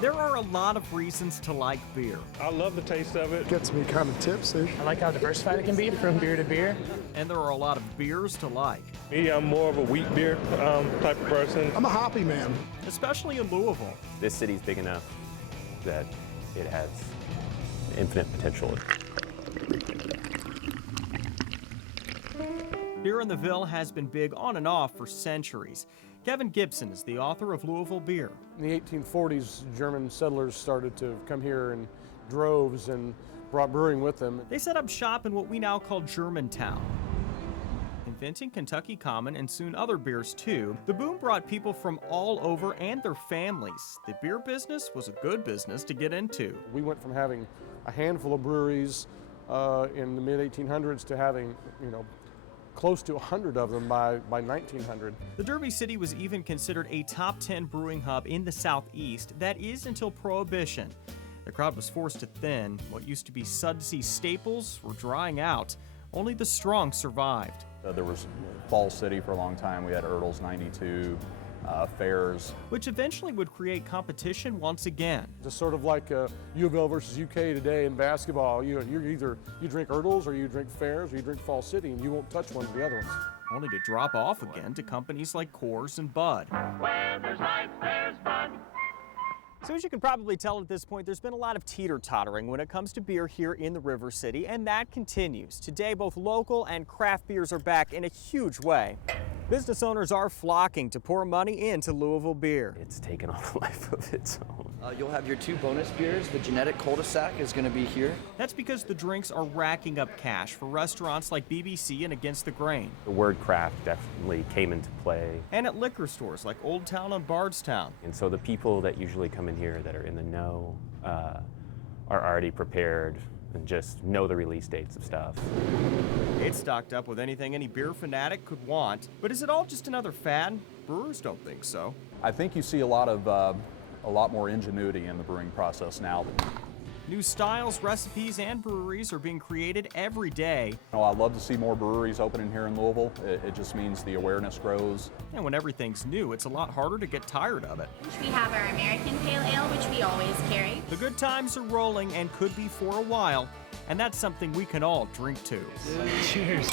There are a lot of reasons to like beer. I love the taste of it. Gets me kind of tipsy. I like how diversified it can be from beer to beer. And there are a lot of beers to like. Me, I'm more of a wheat beer type of person. I'm a hoppy man. Especially in Louisville. This city's big enough that it has infinite potential. Beer in the Ville has been big on and off for centuries. Kevin Gibson is the author of Louisville Beer. In the 1840s, German settlers started to come here in droves and brought brewing with them. They set up shop in what we now call Germantown, inventing Kentucky Common and soon other beers too. The boom brought people from all over and their families. The beer business was a good business to get into. We went from having a handful of breweries in the mid-1800s to having, close to 100 of them by 1900. The Derby City was even considered a top 10 brewing hub in the Southeast. That is until Prohibition. The crowd was forced to thin. What used to be sudsy staples were drying out. Only the strong survived. There was Falls City for a long time. We had Ertles 92, Fairs. Which eventually would create competition once again. Just sort of like U of L versus UK today in basketball. You drink Ertles or you drink Fairs or you drink Falls City, and you won't touch one of the other ones. Only to drop off again to companies like Coors and Bud. Where there's life, there's fun. So as you can probably tell at this point, there's been a lot of teeter-tottering when it comes to beer here in the River City, and that continues. Today, both local and craft beers are back in a huge way. Business owners are flocking to pour money into Louisville beer. It's taken on a life of its own. You'll have your two bonus beers. The Genetic Cul-de-sac is going to be here. That's because the drinks are racking up cash for restaurants like BBC and Against the Grain. The word craft definitely came into play. And at liquor stores like Old Town and Bardstown. And so the people that usually come in here that are in the know are already prepared and just know the release dates of stuff. It's stocked up with anything any beer fanatic could want. But is it all just another fad? Brewers don't think so. I think you see a lot more ingenuity in the brewing process now. New styles, recipes, and breweries are being created every day. I'd love to see more breweries opening here in Louisville. It just means the awareness grows. And when everything's new, it's a lot harder to get tired of it. We have our American Pale Ale, which we always carry. The good times are rolling and could be for a while, and that's something we can all drink to. Cheers.